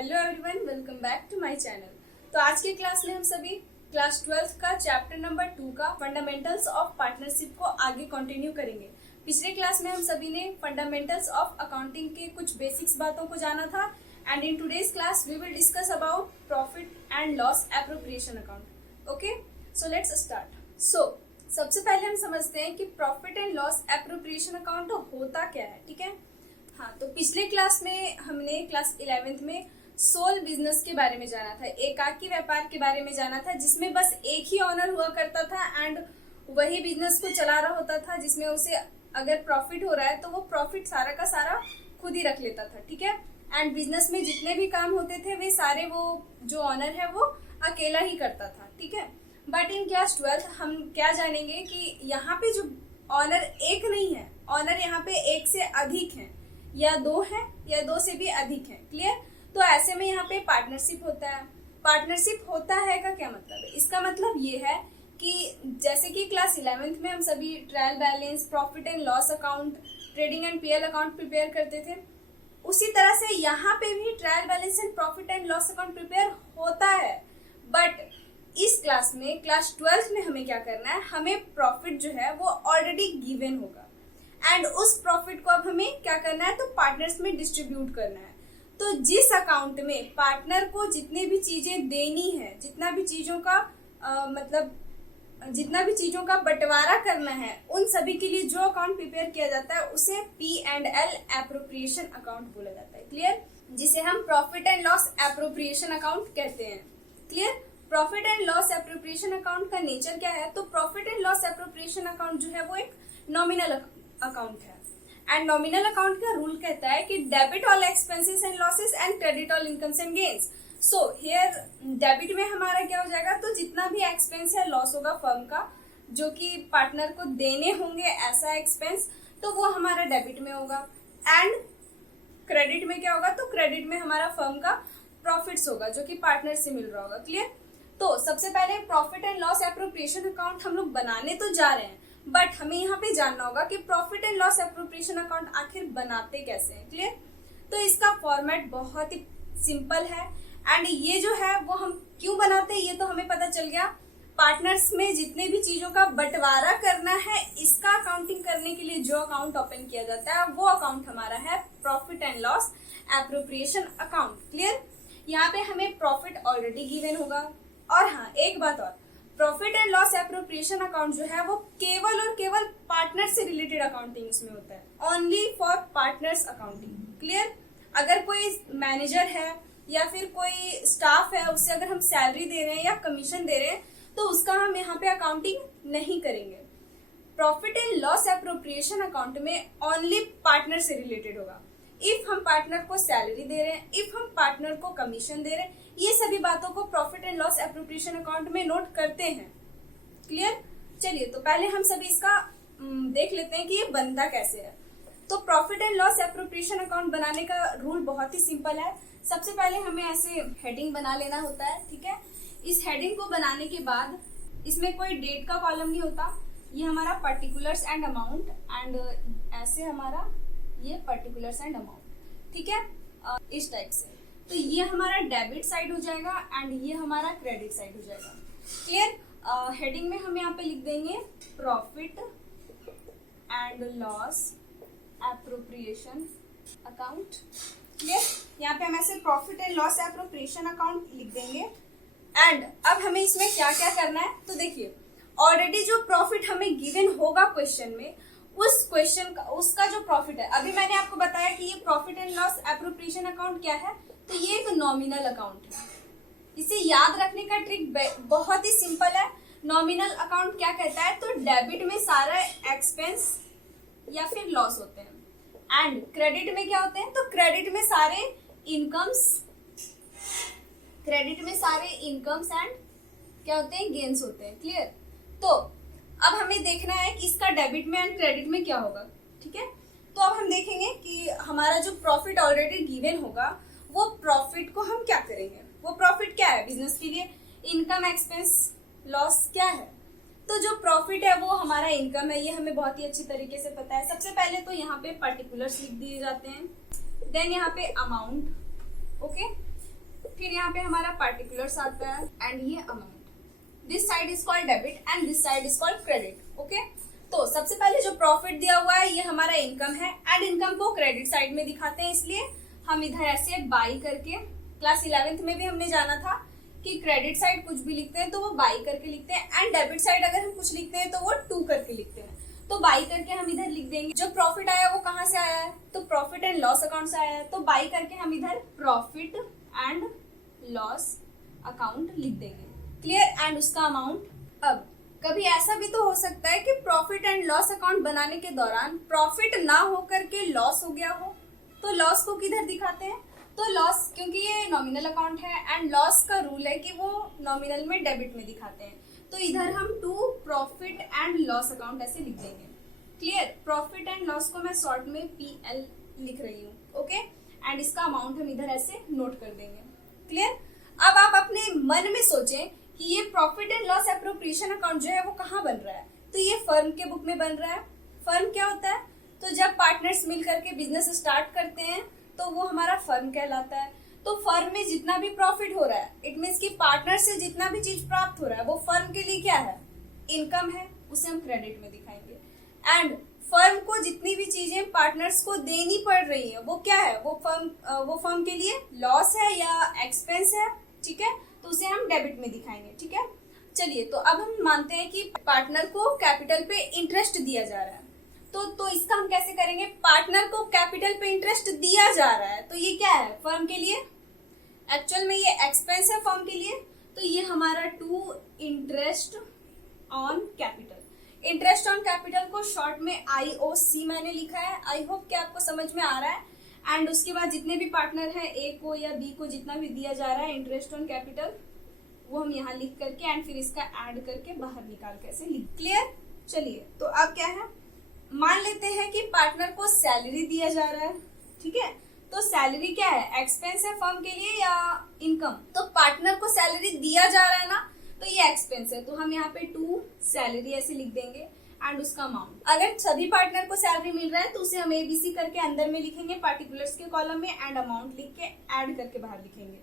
Hello everyone, welcome back to my channel. तो आज के क्लास में हम सभी क्लास 12 का चैप्टर नंबर 2 का फंडामेंटल्स ऑफ पार्टनरशिप को आगे कंटिन्यू करेंगे। पिछले क्लास में हम सभी ने फंडामेंटल्स ऑफ अकाउंटिंग के कुछ बेसिक्स बातों को जाना था and in today's class we will discuss about profit and loss appropriation account. Okay, so let's start. सबसे पहले हम समझते हैं कि profit and loss appropriation account होता क्या है। ठीक है, हाँ, तो पिछले क्लास में हमने क्लास 11th में सोल बिजनेस के बारे में जाना था, एकाकी व्यापार के बारे में जाना था, जिसमें बस एक ही ऑनर हुआ करता था एंड वही बिजनेस को चला रहा होता था, जिसमें उसे अगर प्रॉफिट हो रहा है तो वो प्रॉफिट सारा का सारा खुद ही रख लेता था। ठीक है, एंड बिजनेस में जितने भी काम होते थे वे सारे वो जो ऑनर है वो अकेला ही करता था। ठीक है, बट इन क्लास 12 हम क्या जानेंगे कि यहाँ पे जो ऑनर एक नहीं है, ऑनर यहाँ पे एक से अधिक है, या दो है या दो से भी अधिक है। क्लियर? तो ऐसे में यहाँ पे पार्टनरशिप होता है। पार्टनरशिप होता है का क्या मतलब है? इसका मतलब ये है कि जैसे कि क्लास 11th में हम सभी trial balance, profit and loss account, trading and PL account prepare करते थे, उसी तरह से यहाँ पे भी trial balance and profit and loss account prepare होता है। बट इस क्लास में, क्लास 12 में हमें क्या करना है, हमें प्रॉफिट जो है वो ऑलरेडी गिवन होगा एंड उस प्रॉफिट को अब हमें क्या करना है, तो पार्टनर्स में डिस्ट्रीब्यूट करना है। तो जिस अकाउंट में पार्टनर को जितनी भी चीजें देनी है, जितना भी चीजों का बंटवारा करना है, उन सभी के लिए जो अकाउंट प्रिपेयर किया जाता है उसे P&L एप्रोप्रिएशन अकाउंट बोला जाता है। क्लियर? जिसे हम profit and loss appropriation account कहते हैं। Clear? Profit and loss appropriation account का नेचर क्या है? तो profit and loss appropriation account जो है वो एक नॉमिनल अकाउंट है एंड नॉमिनल अकाउंट का रूल कहता है कि debit all expenses and losses and credit all incomes and gains. So here debit में हमारा क्या हो जाएगा, तो जितना भी एक्सपेंस है, लॉस होगा फर्म का, जो कि पार्टनर को देने होंगे ऐसा एक्सपेंस, तो वो हमारा डेबिट में होगा। एंड क्रेडिट में क्या होगा, तो क्रेडिट में हमारा फर्म का प्रॉफिट्स होगा जो कि पार्टनर से मिल रहा होगा। क्लियर? तो सबसे पहले profit and loss appropriation account हम लोग बनाने तो जा रहे हैं, बट हमें यहाँ पे जानना होगा कि profit and loss appropriation account आखिर बनाते कैसे हैं। क्लियर? तो इसका फॉर्मेट बहुत ही सिंपल है एंड ये जो है वो हम क्यों बनाते हैं ये तो हमें पता चल गया। पार्टनर्स में जितने भी चीजों का बंटवारा करना है, इसका अकाउंटिंग करने के लिए जो अकाउंट ओपन किया जाता है वो अकाउंट हमारा है profit and loss appropriation account. Clear? यहाँ पे हमें प्रॉफिट ऑलरेडी गिवन होगा। और हाँ, एक बात और, profit and loss appropriation account जो है वो केवल और केवल पार्टनर से रिलेटेड अकाउंटिंग इसमें होता है, only for partners accounting. Clear? अगर कोई मैनेजर है या फिर कोई स्टाफ है, उससे अगर हम सैलरी दे रहे हैं या कमीशन दे रहे हैं तो उसका हम यहाँ पे अकाउंटिंग नहीं करेंगे। Profit and loss appropriation account में ओनली पार्टनर से रिलेटेड होगा। इफ हम पार्टनर को सैलरी दे रहे हैं, इफ हम पार्टनर को कमीशन दे रहे हैं, ये सभी बातों को profit and loss appropriation account में नोट करते हैं। क्लियर? चलिए, तो पहले हम सभी इसका देख लेते हैं कि ये बनता कैसे है। तो profit and loss appropriation account बनाने का रूल बहुत ही सिंपल है। सबसे पहले हमें ऐसे हेडिंग बना लेना होता है। ठीक है, इस हेडिंग को बनाने के बाद इसमें कोई डेट का कॉलम नहीं होता, ये हमारा पर्टिकुलर्स एंड अमाउंट एंड ऐसे हमारा ये पर्टिकुलर्स एंड अमाउंट। ठीक है, इस टाइप से। तो ये हमारा डेबिट साइड हो जाएगा एंड ये हमारा क्रेडिट साइड हो जाएगा। क्लियर? हेडिंग में हम यहाँ पे लिख देंगे profit and loss appropriation account. Clear? यहाँ पे हम ऐसे profit and loss appropriation account लिख देंगे एंड अब हमें इसमें क्या क्या करना है, तो देखिए ऑलरेडी जो प्रॉफिट हमें गिवन होगा क्वेश्चन में, उस क्वेश्चन का उसका जो प्रॉफिट है, अभी मैंने आपको बताया कि ये profit and loss appropriation account क्या है, तो ये एक नॉमिनल अकाउंट है। इसे याद रखने का ट्रिक बहुत ही सिंपल है। नॉमिनल अकाउंट क्या कहता है, तो डेबिट में सारा एक्सपेंस या फिर लॉस होते हैं एंड क्रेडिट में क्या होते हैं, तो क्रेडिट में सारे इनकम्स एंड क्या होते हैं, गेन्स होते हैं। क्लियर? तो अब हमें देखना है कि इसका डेबिट में एंड क्रेडिट में क्या होगा। ठीक है, तो अब हम देखेंगे कि हमारा जो प्रॉफिट ऑलरेडी गिवन होगा वो प्रॉफिट को हम क्या करेंगे। वो प्रॉफिट क्या है, बिजनेस के लिए इनकम, एक्सपेंस, लॉस क्या है। तो जो प्रॉफिट है वो हमारा इनकम है, ये हमें बहुत ही अच्छी तरीके से पता है। सबसे पहले तो यहाँ पे पर्टिकुलर्स लिख दिए जाते हैं, देन यहाँ पे अमाउंट, ओके, फिर यहाँ पे हमारा पार्टिकुलर्स आता है एंड ये amount. This side is called debit and this side is called credit. Okay, तो सबसे पहले जो प्रॉफिट दिया हुआ है ये हमारा इनकम है एंड इनकम को क्रेडिट साइड में दिखाते हैं, इसलिए हम इधर ऐसे बाई करके, क्लास 11th में भी हमने जाना था कि क्रेडिट साइड कुछ भी लिखते हैं तो वो बाई करके लिखते हैं एंड डेबिट साइड अगर हम कुछ लिखते हैं तो वो टू करके लिखते हैं। तो बाई करके हम इधर लिख देंगे। जो प्रॉफिट आया वो कहाँ से आया है, तो प्रॉफिट एंड लॉस अकाउंट से आया है, तो बाई करके हम इधर प्रॉफिट एंड लॉस अकाउंट लिख देंगे। क्लियर, एंड उसका अमाउंट। अब कभी ऐसा भी तो हो सकता है कि प्रॉफिट एंड लॉस अकाउंट बनाने के दौरान प्रॉफिट ना होकर के लॉस हो गया हो, तो लॉस को किधर दिखाते हैं, तो लॉस, क्योंकि ये नॉमिनल अकाउंट है एंड लॉस का रूल है कि वो नॉमिनल में डेबिट में दिखाते हैं, तो इधर हम to profit and loss account ऐसे लिख देंगे। क्लियर, प्रॉफिट एंड लॉस को मैं शॉर्ट में PL लिख रही हूँ। ओके, एंड इसका अमाउंट हम इधर ऐसे नोट कर देंगे। क्लियर, अब आप अपने मन में सोचें कि ये profit and loss appropriation account जो है वो कहाँ बन रहा है, तो ये फर्म के बुक में बन रहा है। फर्म क्या होता है, तो जब पार्टनर्स मिल करके बिजनेस स्टार्ट करते हैं तो वो हमारा फर्म कहलाता है। तो फर्म में जितना भी प्रॉफिट हो रहा है, इट मीन्स कि पार्टनर से जितना भी चीज प्राप्त हो रहा है वो फर्म के लिए क्या है, इनकम है, उसे हम क्रेडिट में दिखाएंगे। एंड फर्म को जितनी भी चीजें पार्टनर्स को देनी पड़ रही है वो क्या है, वो फर्म के लिए लॉस है या एक्सपेंस है। ठीक है, तो उसे हम डेबिट में दिखाएंगे। ठीक है, चलिए, तो अब हम मानते हैं कि पार्टनर को कैपिटल पे इंटरेस्ट दिया जा रहा है, तो इसका हम कैसे करेंगे, पार्टनर को कैपिटल पे इंटरेस्ट दिया जा रहा है, तो ये क्या है, फर्म के लिए एक्चुअल में ये एक्सपेंस है फर्म के लिए, तो ये हमारा to interest on capital. Interest on capital को शॉर्ट में IOC मैंने लिखा है। आई होप कि आपको समझ में आ रहा है। एंड उसके बाद जितने भी पार्टनर है, A को या B को जितना भी दिया जा रहा है इंटरेस्ट ऑन कैपिटल, वो हम यहाँ लिख करके एंड फिर इसका ऐड करके बाहर निकाल कैसे लिख। क्लियर, चलिए, तो अब क्या है, मान लेते हैं कि पार्टनर को सैलरी दिया जा रहा है। ठीक है, तो सैलरी क्या है, एक्सपेंस है फर्म के लिए या इनकम, तो पार्टनर को सैलरी दिया जा रहा है ना, तो ये एक्सपेंस है, तो हम यहाँ पे टू सैलरी ऐसे लिख देंगे एंड उसका अमाउंट। अगर सभी पार्टनर को सैलरी मिल रहा है तो उसे हम ABC करके अंदर में लिखेंगे पार्टिकुलर्स के कॉलम में एंड अमाउंट लिख के ऐड करके बाहर लिखेंगे।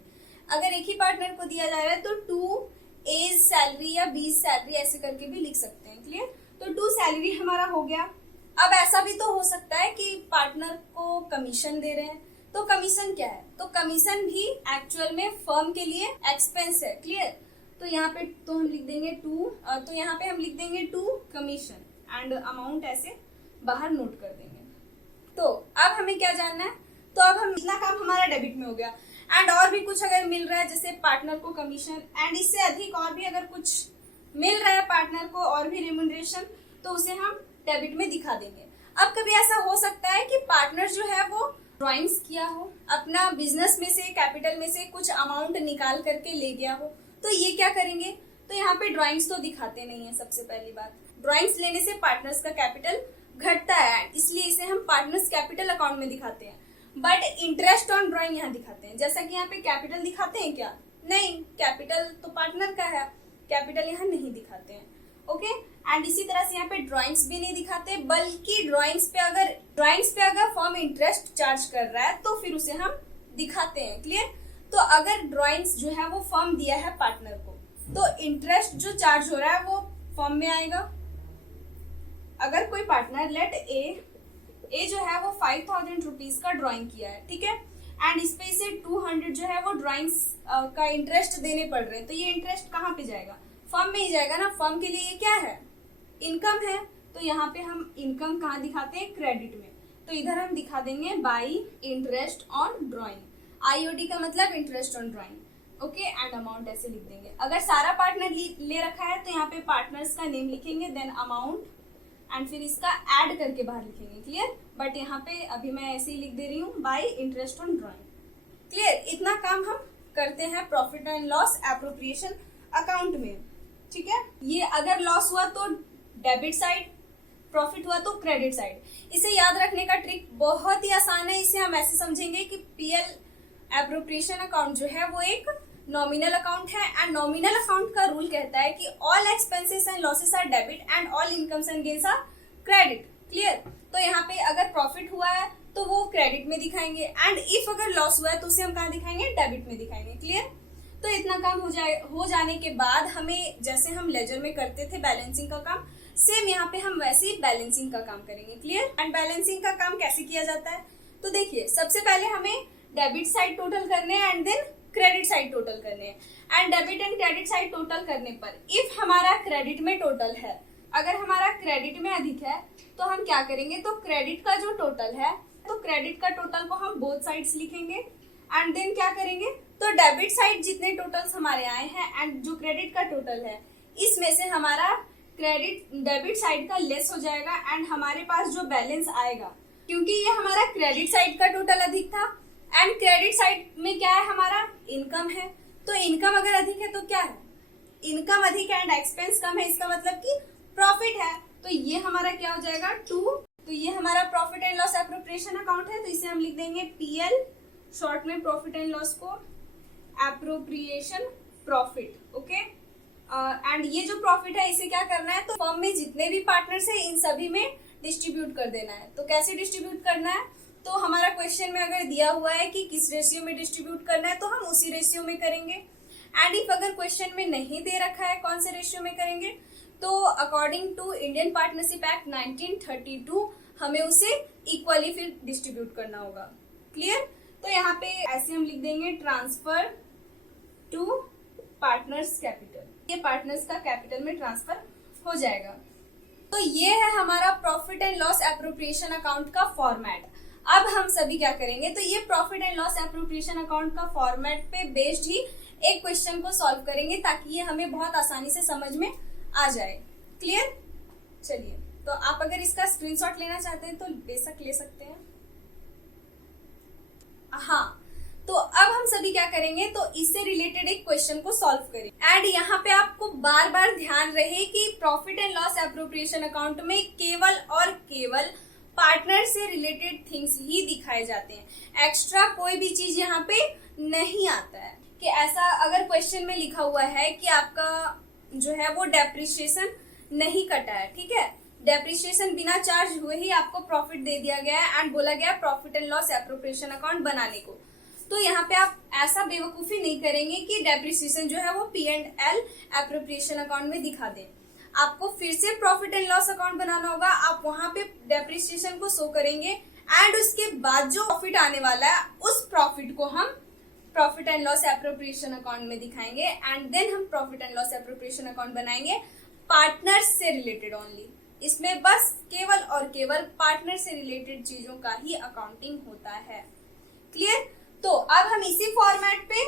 अगर एक ही पार्टनर को दिया जा रहा है तो टू A's सैलरी या B's सैलरी ऐसे करके भी लिख सकते हैं। क्लियर, तो टू सैलरी हमारा हो गया। अब ऐसा भी तो हो सकता है कि पार्टनर को कमीशन दे रहे हैं, तो कमीशन क्या है, तो कमीशन भी एक्चुअल में फर्म के लिए एक्सपेंस है। क्लियर, तो यहाँ पे तो हम लिख देंगे टू, तो यहाँ पे हम लिख देंगे टू कमीशन एंड अमाउंट ऐसे बाहर नोट कर देंगे। तो अब हमें क्या जानना है, तो अब हम इतना काम हमारा डेबिट में हो गया एंड और भी कुछ अगर मिल रहा है जैसे पार्टनर को कमीशन एंड इससे अधिक और भी अगर कुछ मिल रहा है पार्टनर को और भी रेम्यूनरेशन, तो उसे हम डेबिट में दिखा देंगे। अब कभी ऐसा हो सकता है कि पार्टनर जो है वो ड्राइंग्स किया हो, अपना बिजनेस में से कैपिटल में से कुछ अमाउंट निकाल करके ले गया हो, तो ये क्या करेंगे, तो यहाँ पे ड्राइंग्स तो दिखाते नहीं है। सबसे पहली बात, ड्राइंग्स लेने से पार्टनर्स का कैपिटल घटता है, इसलिए इसे हम पार्टनर्स कैपिटल अकाउंट में दिखाते हैं, बट इंटरेस्ट ऑन ड्राइंग यहाँ दिखाते हैं। जैसा कि यहाँ पे कैपिटल दिखाते हैं क्या, नहीं, कैपिटल तो पार्टनर का है, कैपिटल यहाँ नहीं दिखाते हैं। ओके, एंड इसी तरह से यहाँ पे ड्राइंग्स भी नहीं दिखाते, बल्कि ड्राइंग्स पे अगर फर्म इंटरेस्ट चार्ज कर रहा है तो फिर उसे हम दिखाते हैं। क्लियर, तो अगर ड्राइंग्स जो है वो फर्म दिया है पार्टनर को, तो इंटरेस्ट जो चार्ज हो रहा है वो फर्म में आएगा। अगर कोई पार्टनर लेट ए जो है वो 5000 रुपीज का ड्राइंग किया है, ठीक है, एंड इस पे इसे 200 जो है वो ड्राइंग्स का इंटरेस्ट देने पड़ रहे हैं, तो ये इंटरेस्ट कहाँ पे जाएगा, फर्म में ही जाएगा ना। फर्म के लिए ये क्या है, इनकम है, तो यहाँ पे हम इनकम कहाँ दिखाते हैं, क्रेडिट में, तो इधर हम दिखा देंगे by interest on drawing. IOD का मतलब interest on drawing. Okay, and amount ऐसे लिख देंगे। अगर सारा पार्टनर ले रखा है तो यहाँ पे पार्टनर्स का नेम लिखेंगे, देन अमाउंट एंड फिर इसका ऐड करके बाहर लिखेंगे। क्लियर, बट यहाँ पे अभी मैं ऐसे ही लिख दे रही हूँ by interest on drawing. Clear, इतना काम हम करते हैं profit and loss appropriation account में। ठीक है, ये अगर लॉस हुआ तो डेबिट साइड, प्रॉफिट हुआ तो क्रेडिट साइड। इसे याद रखने का ट्रिक बहुत ही आसान है। इसे हम ऐसे समझेंगे कि PL एप्रोप्रिएशन अकाउंट जो है वो एक नॉमिनल अकाउंट है एंड नॉमिनल अकाउंट का रूल कहता है कि all expenses and losses are debit and all incomes and gains are credit. Clear, तो यहाँ पे अगर प्रॉफिट हुआ है तो वो क्रेडिट में दिखाएंगे, एंड इफ अगर लॉस हुआ है तो उसे हम कहाँ दिखाएंगे, डेबिट में दिखाएंगे। क्लियर। तो इतना काम हो जाने के बाद हमें, जैसे हम लेजर में करते थे बैलेंसिंग का काम, सेम यहाँ पे हम वैसे ही बैलेंसिंग का काम करेंगे। क्लियर। एंड बैलेंसिंग का काम कैसे किया जाता है, तो देखिए सबसे पहले हमें डेबिट साइड टोटल करने हैं and then credit side total करने हैं। And debit and credit side total करने पर इफ हमारा क्रेडिट में टोटल है, अगर हमारा क्रेडिट में अधिक है तो हम क्या करेंगे, तो क्रेडिट का जो टोटल है, तो क्रेडिट का टोटल को हम बोथ साइड्स लिखेंगे एंड देन क्या करेंगे, तो डेबिट साइड जितने टोटल्स हमारे आए हैं एंड जो क्रेडिट का टोटल है, इसमें से हमारा क्रेडिट डेबिट साइड का लेस हो जाएगा एंड हमारे पास जो बैलेंस आएगा, क्योंकि ये हमारा क्रेडिट साइड का टोटल अधिक था एंड क्रेडिट साइड में क्या है, हमारा इनकम है। तो इनकम अगर अधिक है तो क्या है, इनकम अधिक है एंड एक्सपेंस कम है, इसका मतलब कि प्रॉफिट है। तो ये हमारा क्या हो जाएगा, 2। तो ये हमारा profit and loss appropriation account है, तो इसे हम लिख देंगे पीएल, शॉर्ट में प्रॉफिट एंड लॉस को एप्रोप्रिएशन प्रॉफिट। ओके। एंड ये जो प्रॉफिट है इसे क्या करना है, तो फर्म में जितने भी पार्टनर्स है इन सभी में डिस्ट्रीब्यूट कर देना है। तो कैसे डिस्ट्रीब्यूट करना है, तो हमारा क्वेश्चन में अगर दिया हुआ है कि किस रेशियो में डिस्ट्रीब्यूट करना है तो हम उसी रेशियो में करेंगे। एंड इफ अगर क्वेश्चन में नहीं दे रखा है कौन से रेशियो में करेंगे, तो according to Indian partnership act 1932 हमें उसे इक्वली फिर डिस्ट्रीब्यूट करना होगा। क्लियर। तो यहाँ पे ऐसे हम लिख देंगे ट्रांसफर टू पार्टनर्स कैपिटल, ये पार्टनर्स का कैपिटल में ट्रांसफर हो जाएगा। तो ये है हमारा profit and loss appropriation account का फॉर्मेट। अब हम सभी क्या करेंगे, तो ये profit and loss appropriation account का फॉर्मेट पे बेस्ड ही एक क्वेश्चन को सॉल्व करेंगे ताकि ये हमें बहुत आसानी से समझ में आ जाए। क्लियर। चलिए, तो आप अगर इसका स्क्रीनशॉट लेना चाहते हैं तो बेशक ले सकते हैं। हाँ, तो अब हम सभी क्या करेंगे, तो इससे रिलेटेड एक क्वेश्चन को सॉल्व करें। एंड यहाँ पे आपको बार बार ध्यान रहे कि profit and loss appropriation account में केवल और केवल पार्टनर से रिलेटेड थिंग्स ही दिखाए जाते हैं, एक्स्ट्रा कोई भी चीज यहाँ पे नहीं आता है। कि ऐसा अगर क्वेश्चन में लिखा हुआ है कि आपका जो है वो डेप्रिसिएशन नहीं कटा है, ठीक है, डेप्रिसिएशन बिना चार्ज हुए ही आपको प्रॉफिट दे दिया गया है एंड बोला गया profit and loss appropriation account बनाने को, तो यहाँ पे आप ऐसा बेवकूफी नहीं करेंगे कि डेप्रिसिएशन जो है वो P&L एप्रोप्रिएशन अकाउंट में दिखा दें। आपको फिर से प्रॉफिट एंड लॉस अकाउंट बनाना होगा, आप वहां पे डेप्रिसिएशन को शो करेंगे एंड उसके बाद जो प्रॉफिट आने वाला है उस प्रॉफिट को हम profit and loss appropriation account में दिखाएंगे एंड देन हम profit and loss appropriation account बनाएंगे पार्टनर्स से रिलेटेड ओनली। इसमें बस केवल और केवल पार्टनर से रिलेटेड चीजों का ही अकाउंटिंग होता है। क्लियर। तो अब हम इसी फॉर्मेट पे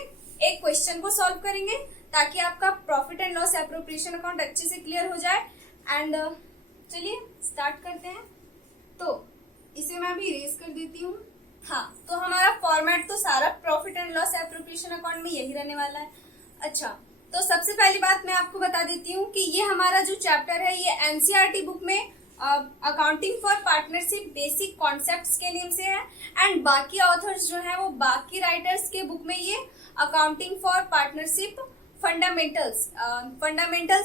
एक क्वेश्चन को सॉल्व करेंगे ताकि आपका profit and loss appropriation account अच्छे से क्लियर हो जाए। एंड चलिए स्टार्ट करते हैं। तो इसे मैं अभी इरेज कर देती हूँ। हाँ, तो हमारा फॉर्मेट तो सारा profit and loss appropriation account में यही रहने वाला है। अच्छा, तो सबसे पहली बात मैं आपको बता देती हूँ कि ये हमारा जो चैप्टर है ये एनसीईआरटी बुक में accounting for partnership basic concepts के नेम से है एंड बाकी ऑथर्स जो है वो बाकी राइटर्स के बुक में ये अकाउंटिंग फॉर पार्टनरशिप फंडामेंटल्स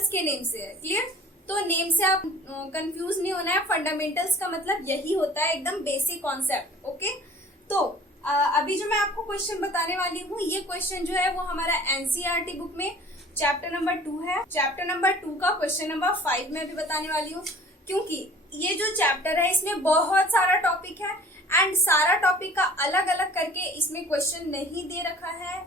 के नेम से है। क्लियर। तो नेम से आप कंफ्यूज नहीं होना है, फंडामेंटल्स का मतलब यही होता है, एकदम बेसिक कॉन्सेप्ट। ओके। तो अभी जो मैं आपको क्वेश्चन बताने वाली हूँ ये क्वेश्चन जो है वो हमारा एनसीईआरटी बुक में चैप्टर नंबर 2 है। चैप्टर नंबर 2 का क्वेश्चन नंबर 5 में अभी बताने वाली हूँ, क्योंकि ये जो चैप्टर है इसमें बहुत सारा टॉपिक है एंड सारा टॉपिक का अलग अलग करके इसमें क्वेश्चन नहीं दे रखा है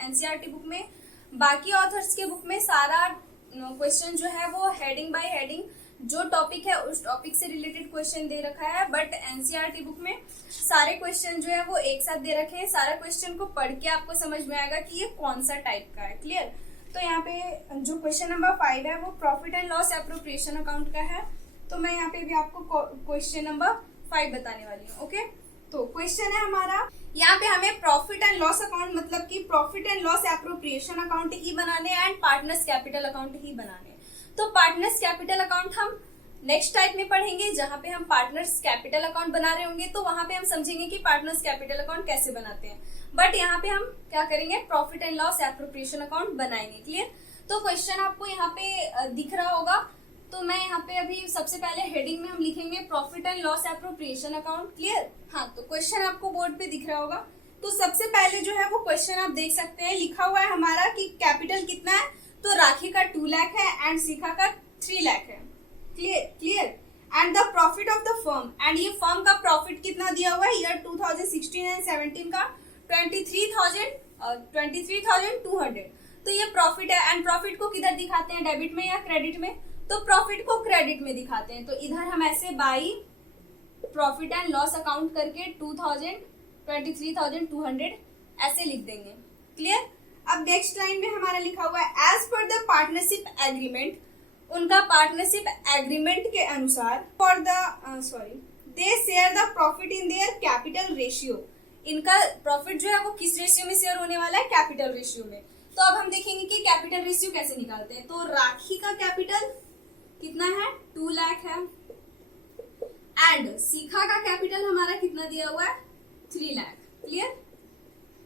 एनसीईआरटी बुक में। बाकी ऑथर्स के बुक में सारा क्वेश्चन जो है वो हेडिंग बाय हेडिंग जो टॉपिक है उस टॉपिक से रिलेटेड क्वेश्चन दे रखा है, बट एनसीईआरटी बुक में सारे क्वेश्चन जो है वो एक साथ दे रखे हैं। सारा क्वेश्चन को पढ़ के आपको समझ में आएगा कि ये कौन सा टाइप का है। क्लियर। तो यहाँ पे जो क्वेश्चन नंबर 5 है वो profit and loss appropriation account का है, तो मैं यहाँ पे भी आपको क्वेश्चन नंबर 5 बताने वाली हूँ। ओके। तो क्वेश्चन है हमारा, यहाँ पे हमें प्रॉफिट एंड लॉस अकाउंट मतलब कि profit and loss appropriation account ही बनाने एंड पार्टनर्स कैपिटल अकाउंट ही बनाने। तो पार्टनर्स कैपिटल अकाउंट हम नेक्स्ट टाइप में पढ़ेंगे, जहां पे हम पार्टनर्स कैपिटल अकाउंट बना रहे होंगे तो वहां पे हम समझेंगे कि पार्टनर्स कैपिटल अकाउंट कैसे बनाते हैं, बट यहाँ पे हम क्या करेंगे, profit and loss appropriation account बनाएंगे। क्लियर। तो क्वेश्चन आपको यहाँ पे दिख रहा होगा, तो मैं यहाँ पे अभी सबसे पहले हेडिंग में हम लिखेंगे profit and loss appropriation account. Clear? हाँ, तो क्वेश्चन आपको बोर्ड पे दिख रहा होगा। तो सबसे पहले जो है वो क्वेश्चन आप देख सकते हैं, लिखा हुआ है हमारा कि कैपिटल कितना है, तो राखी का 2 लाख है एंड शिखा का 3 लाख है। Clear? And the profit of the firm, and ये फर्म का प्रॉफिट कितना दिया हुआ है ईयर 2016 एंड 17 का 23,200। तो ये प्रॉफिट है, एंड प्रॉफिट को किधर दिखाते हैं, डेबिट में या क्रेडिट में? तो प्रॉफिट को क्रेडिट में दिखाते हैं। तो इधर हम ऐसे by profit and loss account करके 23,200 ऐसे लिख देंगे। क्लियर? अब नेक्स्ट लाइन में हमारा लिखा हुआ है as per the partnership agreement, उनका पार्टनरशिप एग्रीमेंट के अनुसार for the they share the profit in their capital ratio, इनका प्रॉफिट जो है वो किस रेशियो में शेयर होने वाला है, कैपिटल रेशियो में। तो अब हम देखेंगे कि कैपिटल रेशियो कैसे निकालते हैं। तो राखी का कैपिटल कितना है, 2 लाख है, एंड शिखा का कैपिटल हमारा कितना दिया हुआ है, 3 लाख। क्लियर?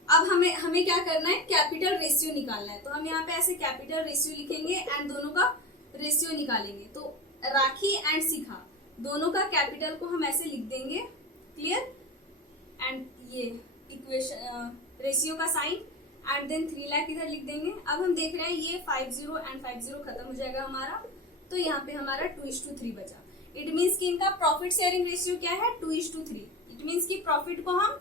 अब हमें क्या करना है, कैपिटल रेशियो निकालना है। तो हम यहाँ पे ऐसे कैपिटल रेशियो लिखेंगे एंड दोनों का रेशियो निकालेंगे। तो राखी एंड शिखा दोनों का कैपिटल को हम ऐसे लिख देंगे। क्लियर? एंड ये इक्वेशन रेशियो का साइन एंड देन 3 लाख इधर लिख देंगे। अब हम देख रहे हैं ये 50 एंड 50 खत्म हो जाएगा हमारा, तो यहाँ पे हमारा 2:3 बचा। इट मीन्स कि इनका प्रॉफिट शेयरिंग रेशियो क्या है, 2:3। इट मीन्स कि प्रॉफिट को हम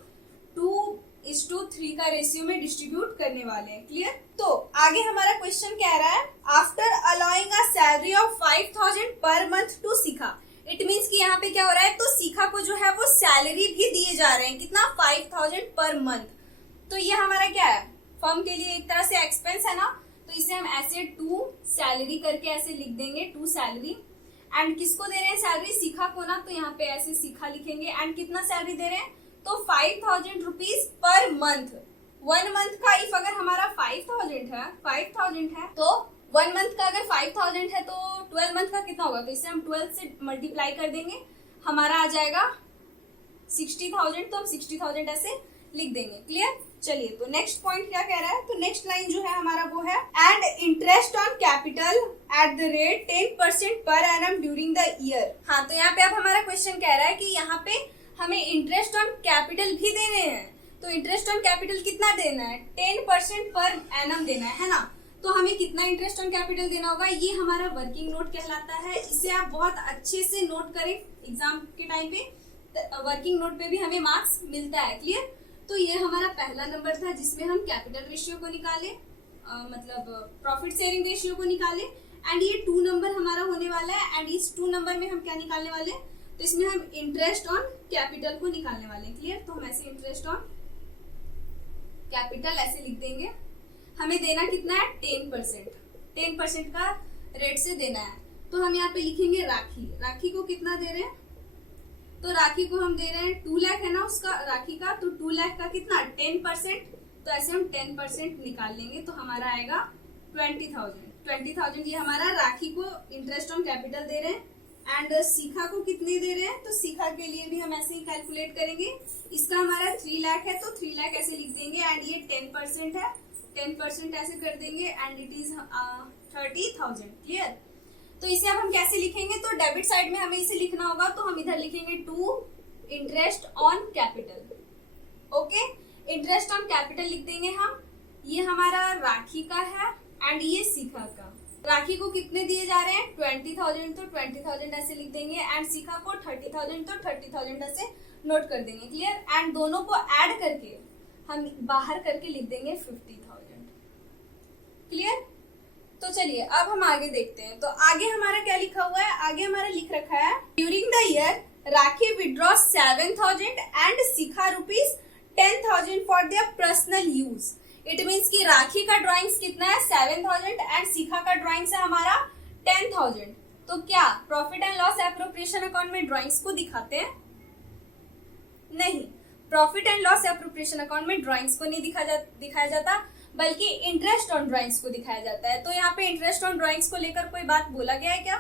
2:3 का रेशियो में डिस्ट्रीब्यूट करने वाले हैं। क्लियर? तो आगे हमारा क्वेश्चन कह रहा है after allowing a salary of 5,000 per month to Shikha. It means कि यहाँ पे क्या हो रहा है, तो शिखा को जो है वो सैलरी भी दिए जा रहे हैं, कितना, 5,000 पर मंथ। तो ये हमारा क्या है, फर्म के लिए एक तरह से एक्सपेंस है ना, तो इसे हम ऐसे 2 सैलरी करके ऐसे लिख देंगे, 2 सैलरी। एंड किसको दे रहे हैं सैलरी, शिखा को ना, तो यहाँ पे ऐसे शिखा लिखेंगे। एंड कितना सैलरी दे रहे हैं, तो 5,000 रुपीज पर मंथ। 1 मंथ का इफ अगर हमारा 5,000 है तो 1 मंथ का अगर 5,000 है तो 12 मंथ का कितना होगा, तो इसे हम 12 से मल्टीप्लाई कर देंगे, हमारा आ जाएगा 60,000। तो हम 60,000 ऐसे लिख देंगे। क्लियर? चलिए, तो नेक्स्ट पॉइंट क्या कह रहा है, तो नेक्स्ट लाइन जो है हमारा वो है and interest on capital at the rate 10% per annum during the year. हाँ, तो यहाँ पे अब हमारा क्वेश्चन कह रहा है कि यहाँ पे हमें इंटरेस्ट ऑन कैपिटल भी देने हैं। तो इंटरेस्ट ऑन कैपिटल कितना देना है, 10% पर एनम देना है ना। तो हमें कितना इंटरेस्ट ऑन कैपिटल देना होगा, ये हमारा वर्किंग नोट कहलाता है। इसे आप बहुत अच्छे से नोट करें, एग्जाम के टाइम पे वर्किंग नोट पे भी हमें मार्क्स मिलता है। क्लियर? तो ये हमारा पहला नंबर था जिसमें हम कैपिटल रेशियो को निकाले, मतलब प्रॉफिट शेयरिंग रेशियो को निकाले। एंड ये 2 नंबर हमारा होने वाला है, एंड इस 2 नंबर में हम क्या निकालने वाले हैं, तो इसमें हम इंटरेस्ट ऑन कैपिटल को निकालने वाले हैं। क्लियर? तो हम ऐसे इंटरेस्ट ऑन कैपिटल ऐसे लिख देंगे। हमें देना कितना है, 10% का रेट से देना है। तो हम यहाँ पे लिखेंगे राखी को कितना दे रहे हैं, तो राखी को हम दे रहे हैं 2 लाख है ना उसका, राखी का, तो 2 लाख का कितना, 10%। तो ऐसे हम 10% निकाल लेंगे, तो हमारा आएगा 20,000। ये हमारा राखी को इंटरेस्ट ऑन कैपिटल दे रहे हैं। एंड शिखा को कितने दे रहे हैं, तो शिखा के लिए भी हम ऐसे ही कैलकुलेट करेंगे। इसका हमारा 3 लाख है, तो 3 लाख ऐसे लिख देंगे। एंड ये 10% है, 10% ऐसे कर देंगे, एंड इट इज 30,000। क्लियर? तो इसे अब हम कैसे लिखेंगे, तो डेबिट साइड में हमें इसे लिखना होगा, तो हम इधर लिखेंगे 2 interest on capital. Okay, interest on capital लिख देंगे हम। ये हमारा राखी का है एंड ये शिखा का। राखी को कितने दिए जा रहे हैं, 20,000, तो 20,000 ऐसे लिख देंगे। एंड शिखा को 30,000, तो 30,000 ऐसे नोट कर देंगे। क्लियर? एंड दोनों को ऐड करके हम बाहर करके लिख देंगे 50,000। क्लियर? तो चलिए अब हम आगे देखते हैं। तो आगे हमारा क्या लिखा हुआ है, आगे हमारा लिख रखा है during the year rakhi withdraw 7,000 and Shikha ₹10,000 for their personal use. It means कि राखी का ड्राइंग्स कितना है, 7,000 एंड शिखा का ड्राइंग्स है हमारा 10,000। तो क्या profit and loss appropriation account में ड्राइंग्स को दिखाते हैं? नहीं, profit and loss appropriation account में ड्राइंग्स को नहीं दिखाया जाता, बल्कि इंटरेस्ट ऑन ड्राइंग्स को दिखाया जाता है। तो यहाँ पे इंटरेस्ट ऑन ड्राइंग्स को लेकर कोई बात बोला गया है क्या?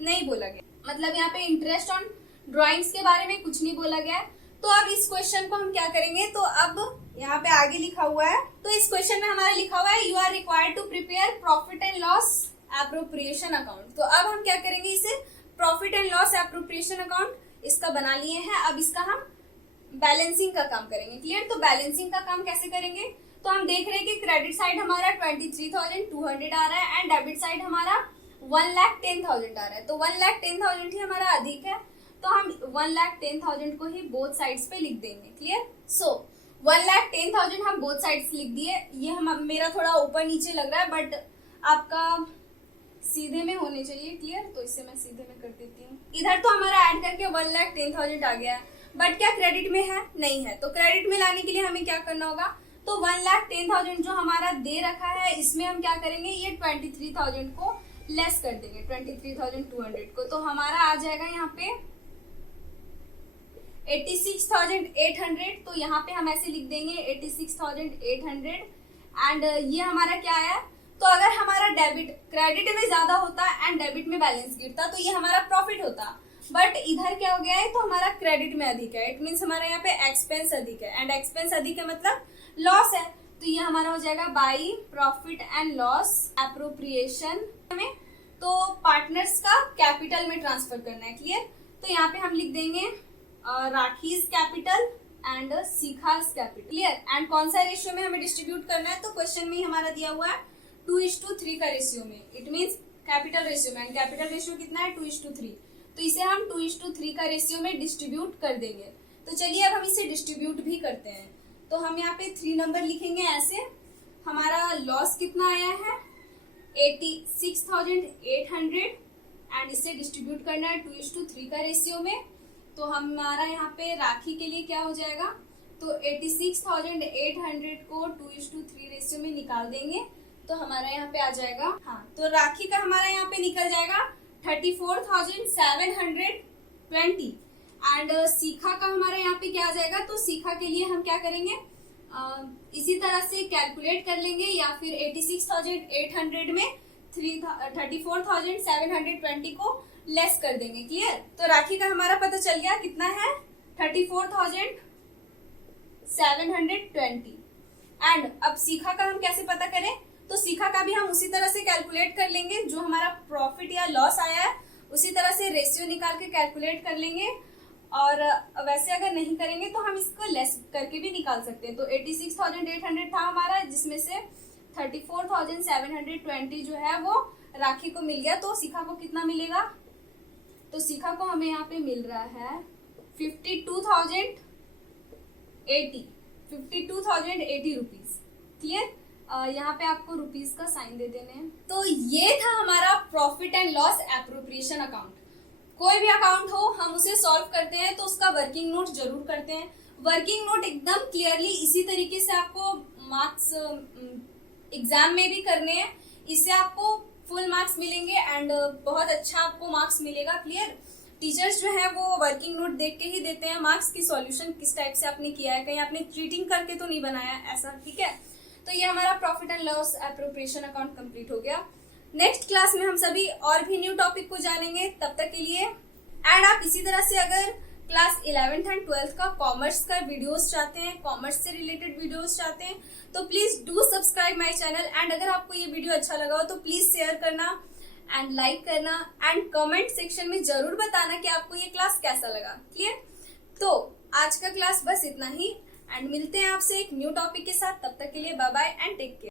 नहीं बोला गया, मतलब यहाँ पे इंटरेस्ट ऑन ड्राइंग्स के बारे में कुछ नहीं बोला गया है। तो अब इस क्वेश्चन को हम क्या करेंगे, तो अब यहाँ पे आगे लिखा हुआ है, तो इस क्वेश्चन में हमारा लिखा हुआ है you are required to prepare profit and loss appropriation account. तो अब हम क्या करेंगे, इसे profit and loss appropriation account इसका बना लिए हैं। अब इसका हम बैलेंसिंग का काम करेंगे। क्लियर? तो बैलेंसिंग का काम कैसे करेंगे, तो हम देख रहे हैं कि क्रेडिट साइड हमारा 23,200 आ रहा है एंड डेबिट साइड हमारा 1,10,000 आ रहा है। तो 1,10,000 ही हमारा अधिक है, तो हम 1,10,000 को ही बोथ साइड्स पे लिख देंगे। क्लियर? सो 1,10,000 हम बोथ साइड्स लिख दिए। ये हम मेरा थोड़ा ऊपर नीचे लग रहा है बट आपका सीधे में होने चाहिए। क्लियर? तो इसे मैं सीधे में कर देती हूँ। इधर तो हमारा ऐड करके 1,10,000 आ गया है, बट क्या क्रेडिट में है? नहीं है। तो क्रेडिट में लाने के लिए हमें क्या करना होगा, तो 1,10,000 जो हमारा दे रखा है इसमें हम क्या करेंगे, ये 23,000 को लेस कर देंगे, 23,200 को। तो हमारा आ जाएगा यहाँ पे 86,800। तो यहाँ पे हम ऐसे लिख देंगे 86,800 एंड ये हमारा क्या आया, तो अगर हमारा डेबिट क्रेडिट में ज्यादा होता एंड डेबिट में बैलेंस गिरता तो ये हमारा प्रॉफिट होता, बट इधर क्या हो गया है, तो हमारा क्रेडिट में अधिक है। इट मीन्स हमारा यहाँ पे एक्सपेंस अधिक है एंड एक्सपेंस अधिक है मतलब लॉस है। तो ये हमारा हो जाएगा by profit and loss appropriation में। तो पार्टनर्स का कैपिटल में ट्रांसफर करना है। क्लियर? तो यहाँ पे हम लिख देंगे Rakhi's capital and Sikha's capital. Clear? And कौन सा रेशियो में हमें डिस्ट्रीब्यूट करना है, तो क्वेश्चन में ही हमारा दिया हुआ है 2:3 का रेशियो में। इट मीन्स कैपिटल रेशियो में, एंड कैपिटल रेशियो कितना है 2:3। तो इसे हम 2:3 का रेशियो में डिस्ट्रीब्यूट कर देंगे। तो चलिए अब हम इसे डिस्ट्रीब्यूट भी करते हैं। तो हम यहाँ पे 3 नंबर लिखेंगे ऐसे। हमारा लॉस कितना आया है 86,800 एंड इसे डिस्ट्रीब्यूट करना है 2:3 का रेशियो में। तो हमारा यहाँ पे राखी के लिए क्या हो जाएगा, तो 86,800 को 2:3 रेशियो में निकाल देंगे तो हमारा यहाँ पे आ जाएगा, हाँ, तो राखी का हमारा यहाँ पे निकल जाएगा 34,720 एंड सीखा का हमारा यहाँ पे क्या आ जाएगा, तो सीखा के लिए हम क्या करेंगे, इसी तरह से कैलकुलेट कर लेंगे या फिर 86,800 में 34,720 को लेस कर देंगे। क्लियर? तो राखी का हमारा पता चल गया कितना है 34,720 एंड अब सीखा का हम कैसे पता करें, तो सीखा का भी हम उसी तरह से कैलकुलेट कर लेंगे। जो हमारा प्रॉफिट या लॉस आया है उसी तरह से रेशियो निकाल के कैलकुलेट कर लेंगे, और वैसे अगर नहीं करेंगे तो हम इसको लेस करके भी निकाल सकते हैं। तो 86,800 था हमारा, जिसमें से 34,720 जो है वो राखी को मिल गया। तो सीखा को कितना मिलेगा, तो सीखा को हमें यहाँ पे मिल रहा है 52,080 रुपीज। क्लियर? यहाँ पे आपको रुपीज का साइन दे देने हैं। तो ये था हमारा profit and loss appropriation account. कोई भी अकाउंट हो हम उसे सॉल्व करते हैं तो उसका वर्किंग नोट जरूर करते हैं। वर्किंग नोट एकदम क्लियरली इसी तरीके से आपको मार्क्स एग्जाम में भी करने हैं, इससे आपको फुल मार्क्स मिलेंगे एंड बहुत अच्छा आपको मार्क्स मिलेगा। क्लियर? टीचर्स जो है वो वर्किंग नोट देख के ही देते हैं मार्क्स की, सॉल्यूशन किस टाइप से आपने किया है, कहीं आपने चीटिंग करके तो नहीं बनाया ऐसा। ठीक है? तो ये हमारा profit and loss appropriation account complete हो गया। नेक्स्ट क्लास में हम सभी और भी न्यू टॉपिक को जानेंगे। तब तक के लिए एंड आप इसी तरह से अगर क्लास 11th एंड 12th का कॉमर्स का वीडियोस चाहते हैं, कॉमर्स से रिलेटेड वीडियोस चाहते हैं, तो please do subscribe my channel. And अगर आपको ये वीडियो अच्छा लगा हो तो प्लीज शेयर करना एंड लाइक करना एंड कमेंट सेक्शन में जरूर बताना कि आपको ये क्लास कैसा लगा। क्लियर? तो आज का क्लास बस इतना ही एंड मिलते हैं आपसे एक न्यू टॉपिक के साथ। तब तक के लिए bye bye and take care.